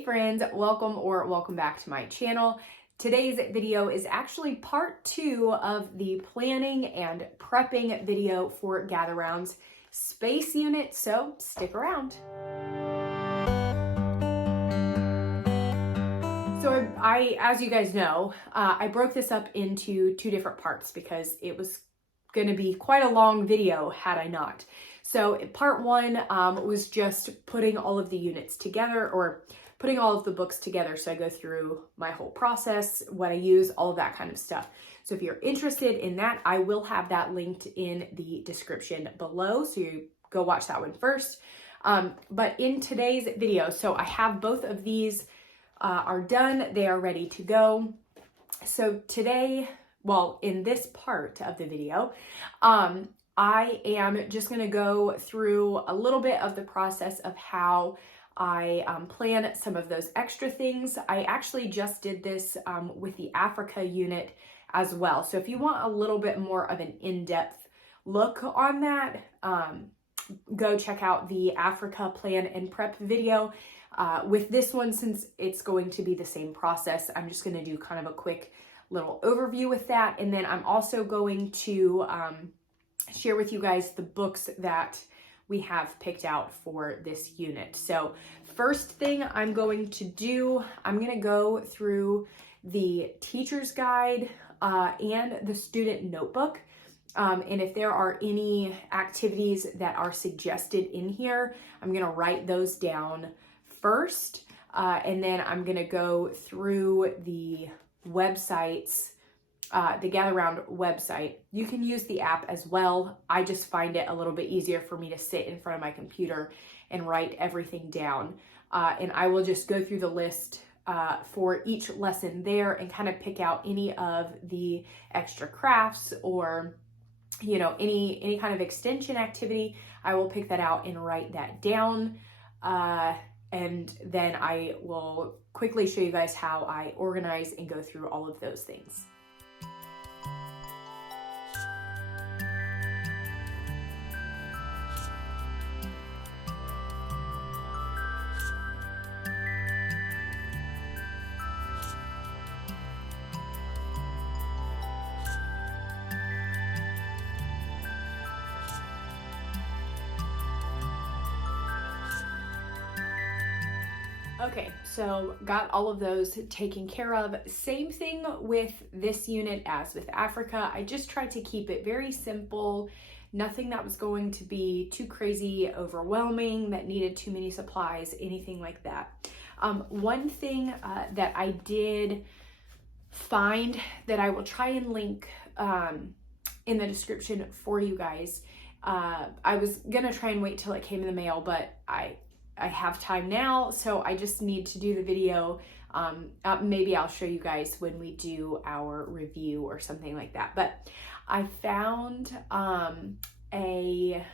Hey friends, welcome back to my channel. Today's video is actually part 2 of the planning and prepping video for Gather Round's space unit, so stick around. So as you guys know, I broke this up into 2 different parts because it was going to be quite a long video had I not. So part 1 was just putting all of the units together, or putting all of the books together. So I go through my whole process, what I use, all of that kind of stuff. So if you're interested in that, I will have that linked in the description below. So you go watch that one first. But in today's video, so I have both of these are done. They are ready to go. So today, well, in this part of the video, I am just going to go through a little bit of the process of how I plan some of those extra things. I actually just did this with the Africa unit as well. So if you want a little bit more of an in-depth look on that, go check out the Africa plan and prep video. With this one, since it's going to be the same process, I'm just going to do kind of a quick little overview with that. And then I'm also going to share with you guys the books that we have picked out for this unit. So first thing I'm going to do, I'm going to go through the teacher's guide and the student notebook. And if there are any activities that are suggested in here, I'm going to write those down first. And then I'm going to go through the websites, the Gather Round website. You can use the app as well. I just find it a little bit easier for me to sit in front of my computer and write everything down. And I will just go through the list for each lesson there and kind of pick out any of the extra crafts or, you know, any kind of extension activity. I will pick that out and write that down. And then I will quickly show you guys how I organize and go through all of those things. Okay, so got all of those taken care of. Same thing with this unit as with Africa. I just tried to keep it very simple, nothing that was going to be too crazy overwhelming, that needed too many supplies, anything like that. One thing that I did find that I will try and link in the description for you guys. I was gonna try and wait till it came in the mail, but I have time now, so I just need to do the video. Maybe I'll show you guys when we do our review or something like that. But I found a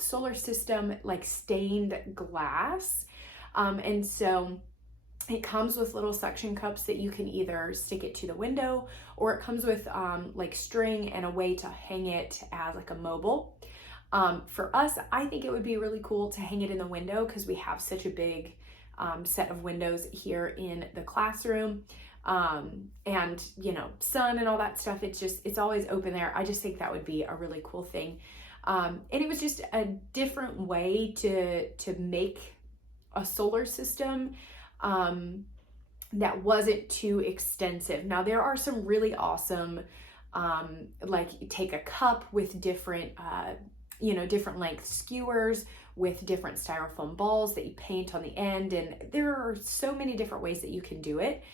solar system like stained glass. And so it comes with little suction cups that you can either stick it to the window, or it comes with like string and a way to hang it as like a mobile. For us, I think it would be really cool to hang it in the window because we have such a big set of windows here in the classroom. And you know, sun and all that stuff, it's always open there. I just think that would be a really cool thing. And it was just a different way to make a solar system that wasn't too extensive. Now there are some really awesome, like you take a cup with different, different length skewers with different styrofoam balls that you paint on the end. And there are so many different ways that you can do it.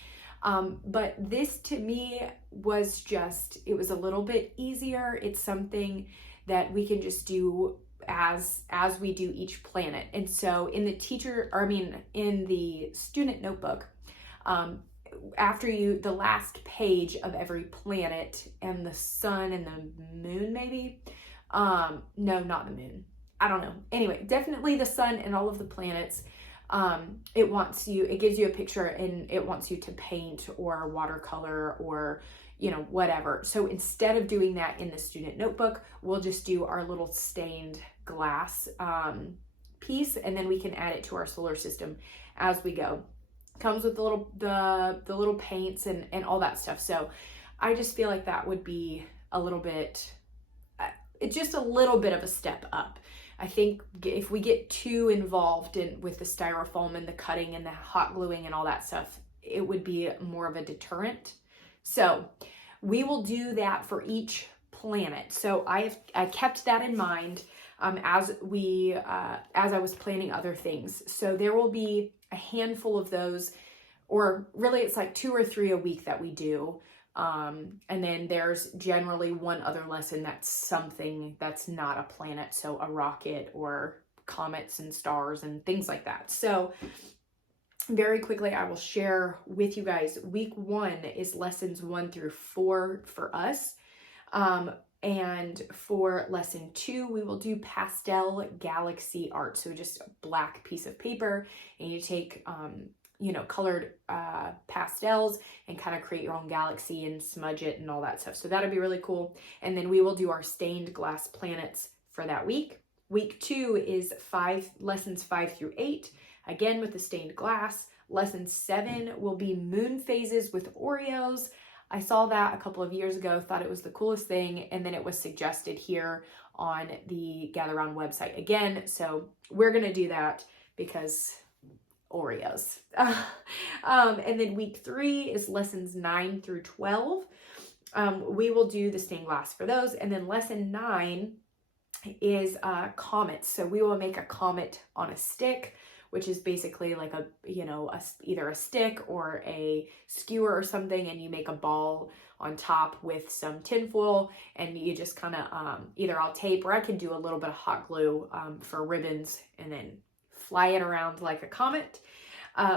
But this to me was it was a little bit easier. It's something that we can just do as we do each planet. And so in the student notebook, after the last page of every planet and the sun and the moon, maybe, no, not the moon. I don't know. Anyway, definitely the sun and all of the planets. It gives you a picture and it wants you to paint or watercolor or, whatever. So instead of doing that in the student notebook, we'll just do our little stained glass piece, and then we can add it to our solar system as we go. Comes with the little paints and all that stuff. So I just feel like that would be a little bit, it's just a little bit of a step up. I think if we get too involved with the styrofoam and the cutting and the hot gluing and all that stuff, it would be more of a deterrent. So we will do that for each planet. So I kept that in mind as I was planning other things. So there will be a handful of those, or really it's like 2 or 3 a week that we do. And then there's generally one other lesson that's something that's not a planet, so a rocket or comets and stars and things like that. So very quickly, I will share with you guys, week 1 is lessons 1 through 4 for us. And for lesson 2, we will do pastel galaxy art. So just a black piece of paper, and you take, colored pastels and kind of create your own galaxy and smudge it and all that stuff. So that'll be really cool. And then we will do our stained glass planets for that week. Week 2 is lessons 5 through 8, again with the stained glass. Lesson 7 will be moon phases with Oreos. I saw that a couple of years ago, thought it was the coolest thing, and then it was suggested here on the Gather Round website again. So we're gonna do that because Oreos. And then week 3 is lessons 9 through 12. We will do the stained glass for those. And then lesson 9 is comets. So we will make a comet on a stick, which is basically like either a stick or a skewer or something, and you make a ball on top with some tinfoil, and you just kind of either I'll tape, or I can do a little bit of hot glue for ribbons and then fly it around like a comet.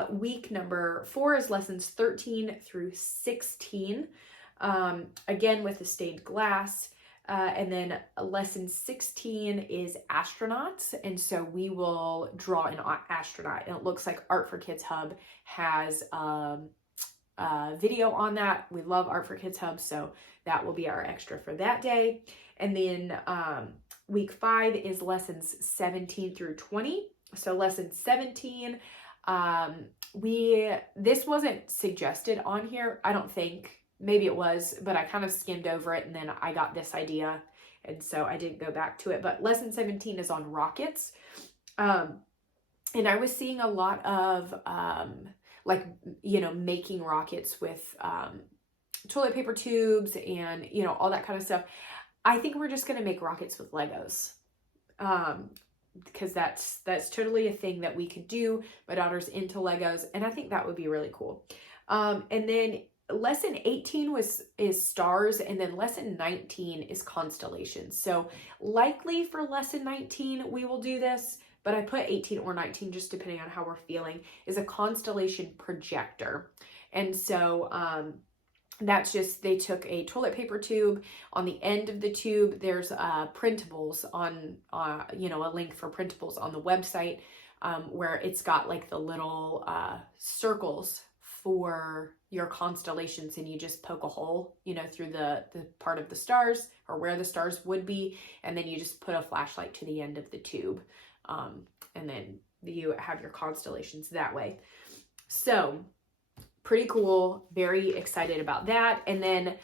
Week number 4 is lessons 13 through 16, again with the stained glass. And then lesson 16 is astronauts. And so we will draw an astronaut, and it looks like Art for Kids Hub has a video on that. We love Art for Kids Hub, so that will be our extra for that day. And then week 5 is lessons 17 through 20. So lesson 17, this wasn't suggested on here, I don't think. Maybe it was, but I kind of skimmed over it, and then I got this idea, and so I didn't go back to it. But lesson 17 is on rockets. And I was seeing a lot of making rockets with toilet paper tubes and all that kind of stuff. I think we're just gonna make rockets with Legos, because that's totally a thing that we could do. My daughter's into Legos, and I think that would be really cool. And then lesson 18 is stars, and then lesson 19 is constellations. So likely for lesson 19 we will do this, but I put 18 or 19 just depending on how we're feeling, is a constellation projector. And so that's just, they took a toilet paper tube. On the end of the tube there's printables on a link for printables on the website, where it's got like the little circles for your constellations, and you just poke a hole, through the part of the stars, or where the stars would be, and then you just put a flashlight to the end of the tube, and then you have your constellations that way. So pretty cool, very excited about that. And then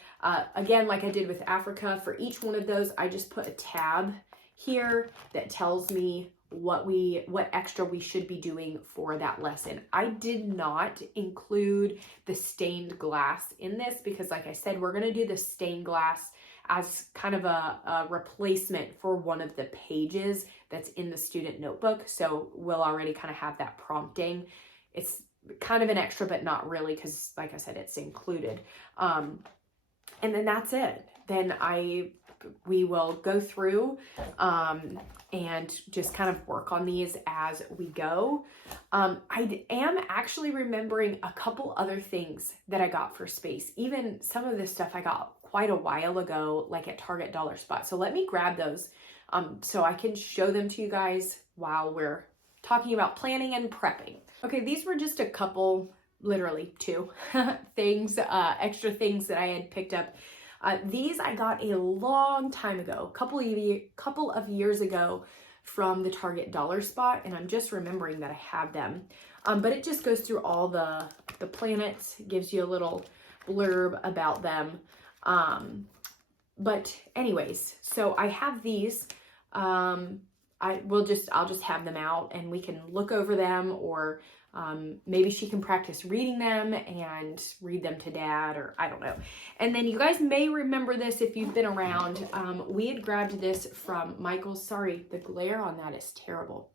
again, like I did with Africa, for each one of those I just put a tab here that tells me what extra we should be doing for that lesson. I did not include the stained glass in this because, like I said, we're going to do the stained glass as kind of a replacement for one of the pages that's in the student notebook. So we'll already kind of have that prompting. It's kind of an extra, but not really, because like I said, it's included. And then that's it. Then we will go through and just kind of work on these as we go. I am actually remembering a couple other things that I got for space. Even some of this stuff I got quite a while ago, like at Target Dollar Spot. So let me grab those so I can show them to you guys while we're talking about planning and prepping. Okay, these were just a couple, literally 2 things, extra things that I had picked up. These I got a long time ago, couple of years ago, from the Target dollar spot, and I'm just remembering that I have them. But it just goes through all the planets, gives you a little blurb about them. But anyways, so I have these. I'll just have them out and we can look over them, or maybe she can practice reading them and read them to dad, or I don't know. And then you guys may remember this if you've been around. We had grabbed this from Michael's. Sorry, the glare on that is terrible.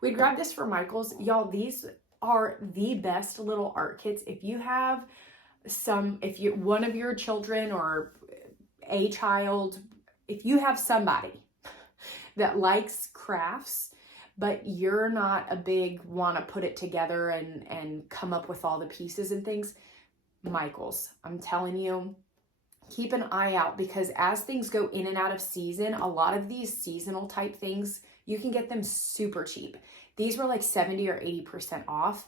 We grabbed this from Michael's. Y'all, these are the best little art kits. If you have one of your children or a child, if you have somebody that likes crafts, but you're not a big want to put it together and come up with all the pieces and things, Michael's, I'm telling you, keep an eye out, because as things go in and out of season, a lot of these seasonal type things, you can get them super cheap. These were like 70 or 80% off.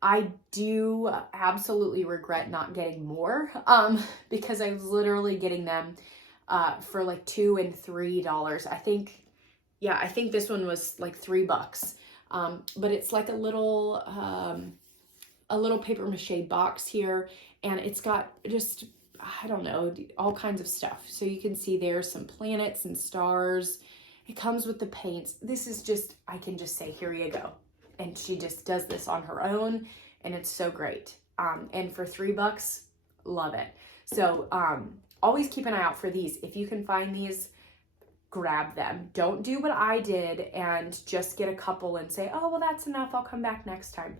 I do absolutely regret not getting more, because I was literally getting them for like $2 and $3. I think this one was like $3. But it's like a little paper mache box here, and it's got just, I don't know, all kinds of stuff. So you can see there's some planets and stars. It comes with the paints. This is just, I can just say, here you go. And she just does this on her own, and it's so great. And for $3, love it. So always keep an eye out for these. If you can find these, grab them. Don't do what I did and just get a couple and say, oh, well, that's enough, I'll come back next time.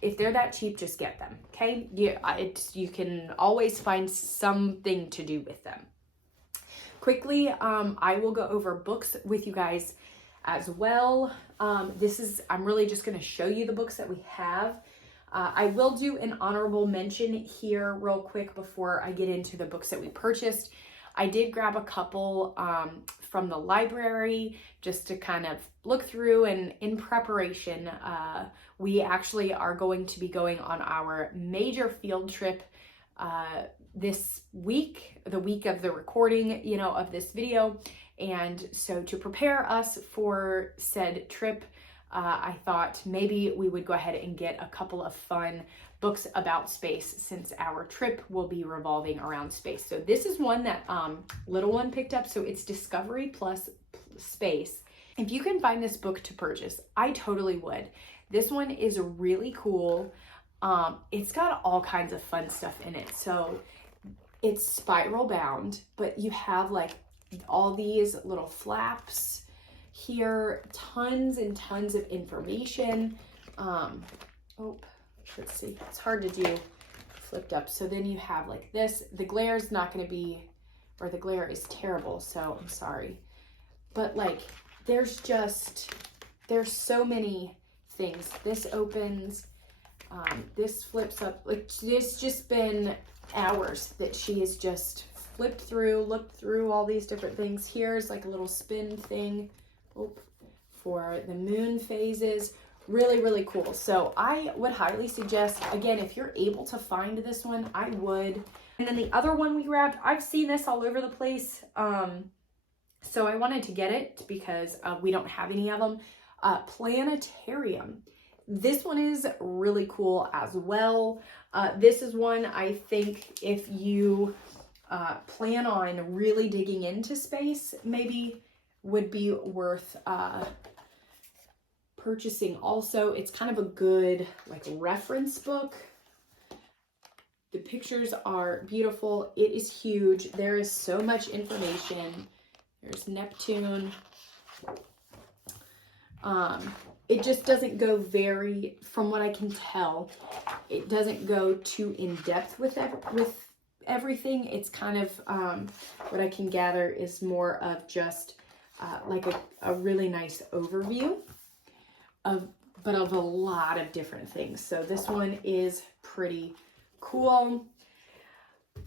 If they're that cheap, just get them, okay? You can always find something to do with them. Quickly, I will go over books with you guys as well. I'm really just going to show you the books that we have. I will do an honorable mention here real quick before I get into the books that we purchased. I did grab a couple from the library just to kind of look through, and in preparation, we actually are going to be going on our major field trip this week, the week of the recording, of this video. And so to prepare us for said trip, I thought maybe we would go ahead and get a couple of fun books about space, since our trip will be revolving around space. So this is one that little one picked up. So it's Discovery plus Space. If you can find this book to purchase, I totally would. This one is really cool. It's got all kinds of fun stuff in it. So it's spiral bound, but you have like all these little flaps here, tons and tons of information. Let's see, it's hard to do flipped up. So then you have like this. The glare is not going to be, or the glare is terrible, so I'm sorry. But like, there's so many things. This opens, this flips up. Like, it's just been hours that she has just flipped through, looked through all these different things. Here's like a little spin thing for the moon phases. Really, really cool. So I would highly suggest, again, if you're able to find this one, I would. And then the other one we grabbed, I've seen this all over the place. So I wanted to get it because we don't have any of them. Planetarium. This one is really cool as well. This is one I think if you plan on really digging into space, maybe would be worth purchasing also. It's kind of a good like reference book. The pictures are beautiful. It is huge. There is so much information. There's Neptune. It just doesn't go very, from what I can tell, it doesn't go too in depth with everything. It's kind of, what I can gather is more of just like a really nice overview of a lot of different things. So this one is pretty cool.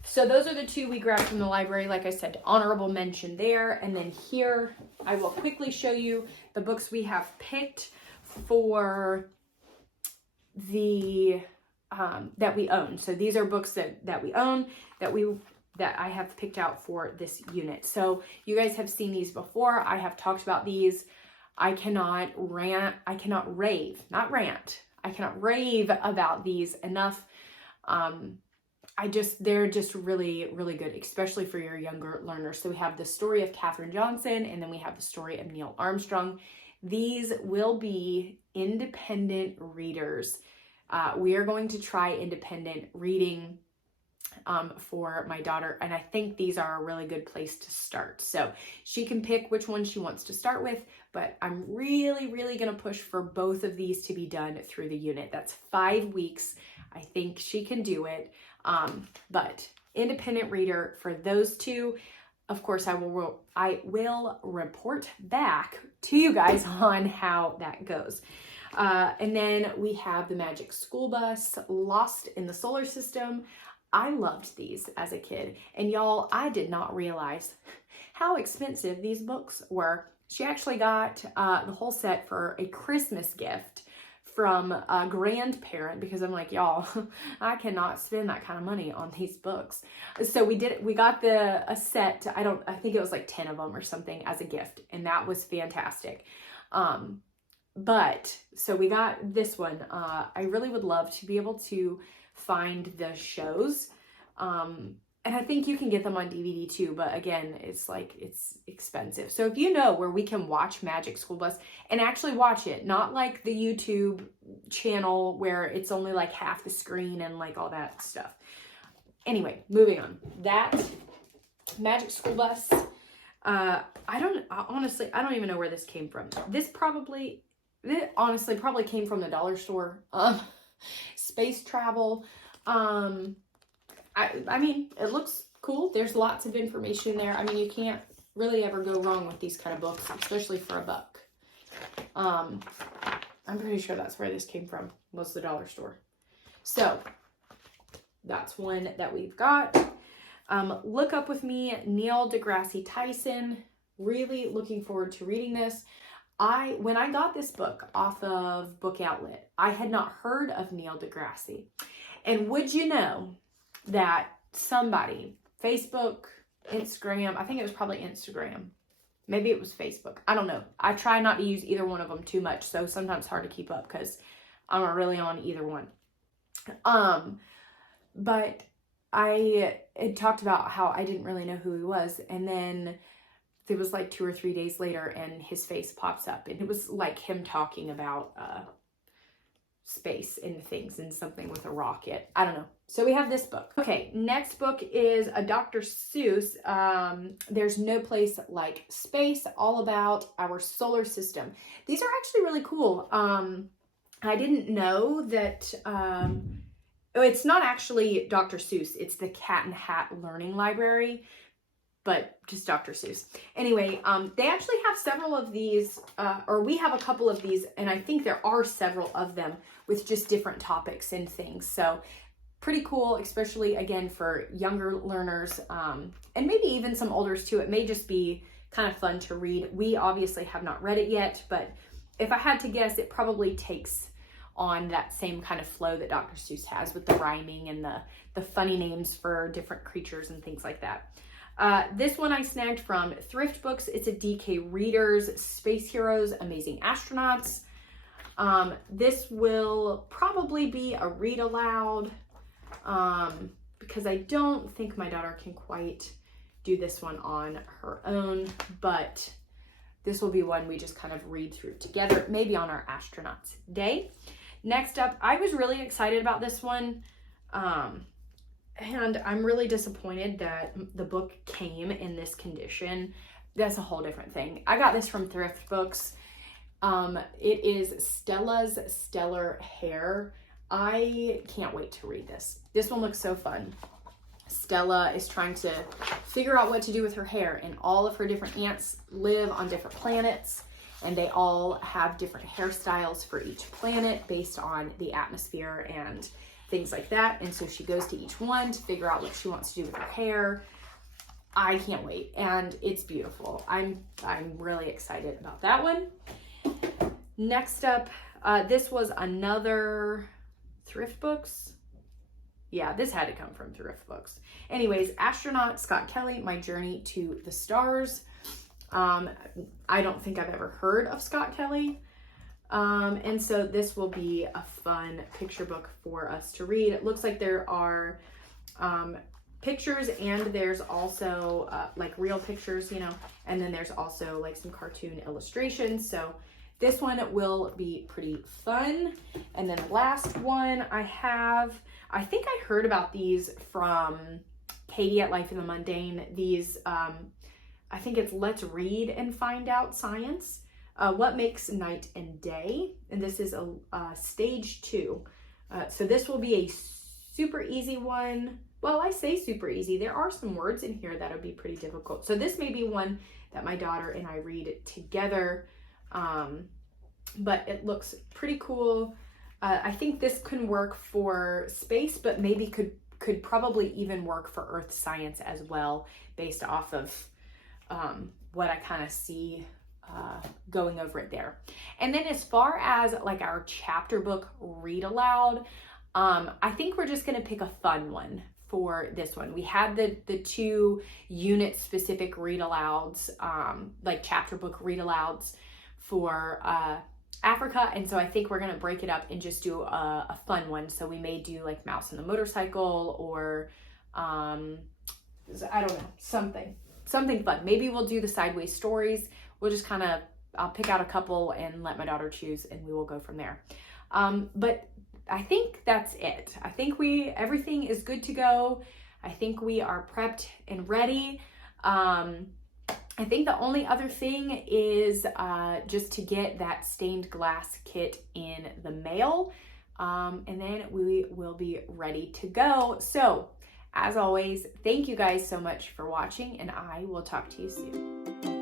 So those are the two we grabbed from the library. Like I said, honorable mention there. And then here, I will quickly show you the books we have picked for the, that we own. So these are books that we own, that I have picked out for this unit. So you guys have seen these before. I have talked about these. I cannot rave about these enough. They're just really, really good, especially for your younger learners. So we have the story of Katherine Johnson, and then we have the story of Neil Armstrong. These will be independent readers. We are going to try independent reading for my daughter, and I think these are a really good place to start. So she can pick which one she wants to start with, but I'm really, really going to push for both of these to be done through the unit. That's 5 weeks. I think she can do it. But independent reader for those two. Of course, I will report back to you guys on how that goes. And then we have the Magic School Bus, Lost in the Solar System. I loved these as a kid. And y'all, I did not realize how expensive these books were. She actually got the whole set for a Christmas gift from a grandparent, because I'm like, y'all, I cannot spend that kind of money on these books. So we got a set, I think it was like 10 of them or something as a gift, and that was fantastic. But so we got this one. I really would love to be able to find the shows. And I think you can get them on DVD too, but again, it's expensive. So if you know where we can watch Magic School Bus and actually watch it, not like the YouTube channel where it's only like half the screen and like all that stuff. Anyway, moving on. That Magic School Bus, honestly, I don't even know where this came from. This honestly probably came from the dollar store. Space travel. I mean, it looks cool. There's lots of information there. I mean, you can't really ever go wrong with these kind of books, especially for $1. I'm pretty sure that's where this came from, was the dollar store. So that's one that we've got. Look Up With Me, Neil deGrasse Tyson. Really looking forward to reading this. When I got this book off of Book Outlet, I had not heard of Neil deGrasse. And would you know that somebody, Facebook, Instagram, I think it was probably Instagram, maybe it was Facebook, I don't know. I try not to use either one of them too much, so sometimes it's hard to keep up because I'm not really on either one. But I had talked about how I didn't really know who he was, and then it was like 2 or 3 days later and his face pops up, and it was like him talking about space and things and something with a rocket. I don't know. So we have this book. Okay, next book is a Dr. Seuss. There's No Place Like Space, all about our solar system. These are actually really cool. I didn't know that, it's not actually Dr. Seuss, it's the Cat in Hat Learning Library, but just Dr. Seuss. Anyway, they actually have several of these, or we have a couple of these, and I think there are several of them with just different topics and things. So pretty cool, especially again for younger learners, and maybe even some olders too. It may just be kind of fun to read. We obviously have not read it yet, but if I had to guess, it probably takes on that same kind of flow that Dr. Seuss has with the rhyming and the funny names for different creatures and things like that. This one I snagged from Thrift Books. It's a DK Readers, Space Heroes, Amazing Astronauts. This will probably be a read aloud, because I don't think my daughter can quite do this one on her own, but this will be one we just kind of read through together, maybe on our astronauts day. Next up, I was really excited about this one, and I'm really disappointed that the book came in this condition. That's a whole different thing. I got this from Thrift Books. It is Stella's Stellar Hair. I can't wait to read this. This one looks so fun. Stella is trying to figure out what to do with her hair, and all of her different aunts live on different planets, and they all have different hairstyles for each planet based on the atmosphere and things like that. And so she goes to each one to figure out what she wants to do with her hair. I can't wait, and it's beautiful. I'm really excited about that one. Next up, this was another Thrift Books. Yeah, this had to come from Thrift Books. Anyways, Astronaut Scott Kelly, My Journey to the Stars. I don't think I've ever heard of Scott Kelly. And so this will be a fun picture book for us to read. It looks like there are pictures, and there's also like real pictures, you know, and then there's also like some cartoon illustrations. So this one will be pretty fun. And then the last one I have, I think I heard about these from Katie at Life in the Mundane. These, I think it's Let's Read and Find Out Science. What Makes Night and Day. And this is a stage 2. So this will be a super easy one. Well, I say super easy. There are some words in here that would be pretty difficult. So this may be one that my daughter and I read together. But it looks pretty cool. I think this can work for space, but maybe could probably even work for earth science as well, based off of what I kind of see going over it there. And then as far as like our chapter book read aloud, I think we're just going to pick a fun one for this one. We had the 2 unit specific read alouds, like chapter book read alouds for Africa. And so I think we're going to break it up and just do a fun one. So we may do like Mouse and the Motorcycle, or I don't know, something fun. Maybe we'll do the Sideways Stories. We'll just kind of, I'll pick out a couple and let my daughter choose, and we will go from there. But I think that's it. I think everything is good to go. I think we are prepped and ready. I think the only other thing is just to get that stained glass kit in the mail. And then we will be ready to go. So as always, thank you guys so much for watching, and I will talk to you soon.